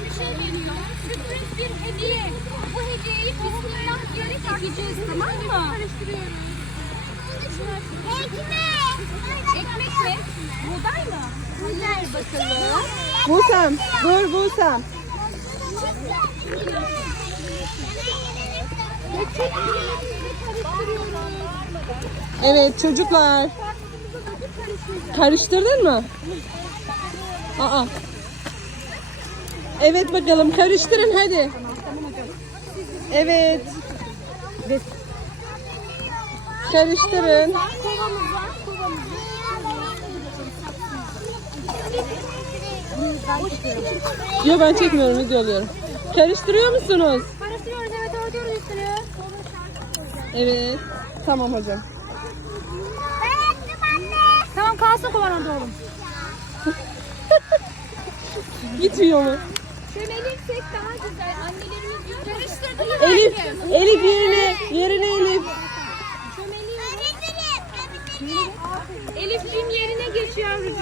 bir şey geliyor. Sürpriz bir hediye. Bu hediyeyi bismillah diyerek e, açacağız tamam mı? Ekmek. Ekmek e, mi? Buğday mı? Buğday bakalım. Busam, dur Busam. Evet çocuklar. Karıştırdın mı? Aa. Evet bakalım karıştırın hadi. Evet. Biz. Karıştırın. Yo ben çekmiyorum video alıyorum. Karıştırıyor musunuz? Karıştırıyoruz evet o alıyoruz karıştırıyor. Evet. Tamam hocam. Tamam kalsın kumar oğlum. Gitmiyor mu? De de şey. Elif, Elif yerine, yerine evet. Elif. Ağabeyin. Elif kim yerine Ağabeyin. geçiyor yavrucuğum?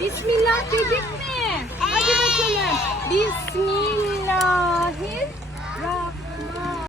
Bismillah dedik mi? Ağabeyin. Hadi bakalım. Bismillah.